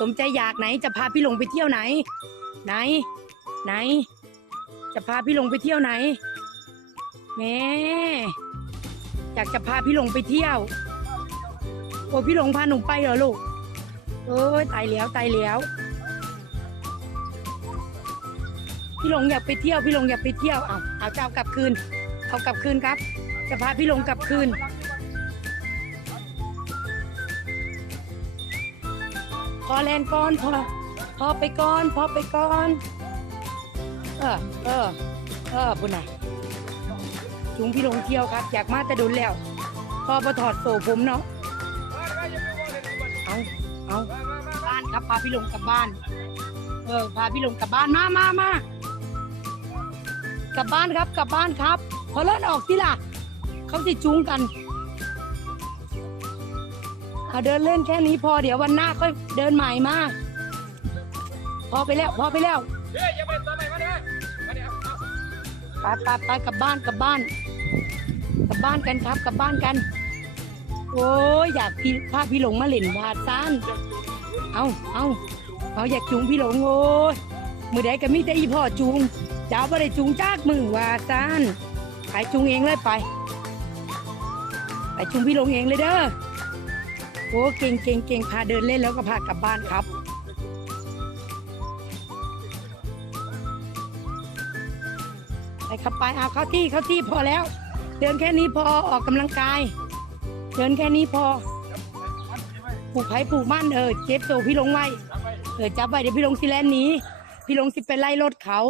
สมใจอยากไหน จะพาพี่หลงไปเที่ยวไหน ไหน ไหน จะพาพี่หลงไปเที่ยวไหนแม่อยากจะพาพี่หลงไปเที่ยวโอ้พี่หลงพาหนูไปเหรอลูกเอ้ยตายแล้วตายแล้วพี่หลงอยากไปเที่ยวพี่หลงอยากไปเที่ยวเอาเอาเจ้ากลับคืนเอากลับคืนครับ จะพาพี่หลงกลับคืน พอแลนก่อนพอพอไปก่อนพอไปก่อน เออเออเออบุญน่ะจุงพี่ลงเที่ยวครับ อยากมาแต่ดุนแล้ว พอประถอดโซ่ผมเนาะเอาเอาบ้านครับพาพี่ลงกลับบ้าน เออพาพี่ลงกลับบ้านมามามากลับบ้านครับกลับบ้านครับ พอเลิ่นออกสิล่ะ เขาสิจูงกัน เอาเดินเล่นแค่นี้พอเดี๋ยววันหน้าค่อยเดินใหม่มาพอไปแล้วพอไปแล้วเฮ้ยอย่าไปตัวไหนมาเนี่ยมาเนี่ยไปไปไปกลับบ้านกลับบ้าน กลับบ้านกันครับกลับบ้านกัน โอ้ยอยากพี่พาพี่หลงมาเล่นบาดซานเอาเอาเอาอยากจูงพี่หลงโอ้ยมือใดก็มีแต่อีพ่อจูงจ้าบ่ได้จูงจากมือว่าซานไปจูงเองเลยไป ไปจูงพี่หลงเองเลยเด้อ โอ้เก่งเก่งเก่งพาเดินเล่นแล้วก็พากลับบ้านครับ ไปขับไปเอาเข้าที่เข้าที่พอแล้ว เดินแค่นี้พอออกกำลังกาย เดินแค่นี้พอปลูกไผ่ปลูกมันเออเจ็บโซพี่ลงไว้เออจับไว้เดี๋ยวพี่ลงสิแลนหนีพี่ลงสิไปไล่รถเขา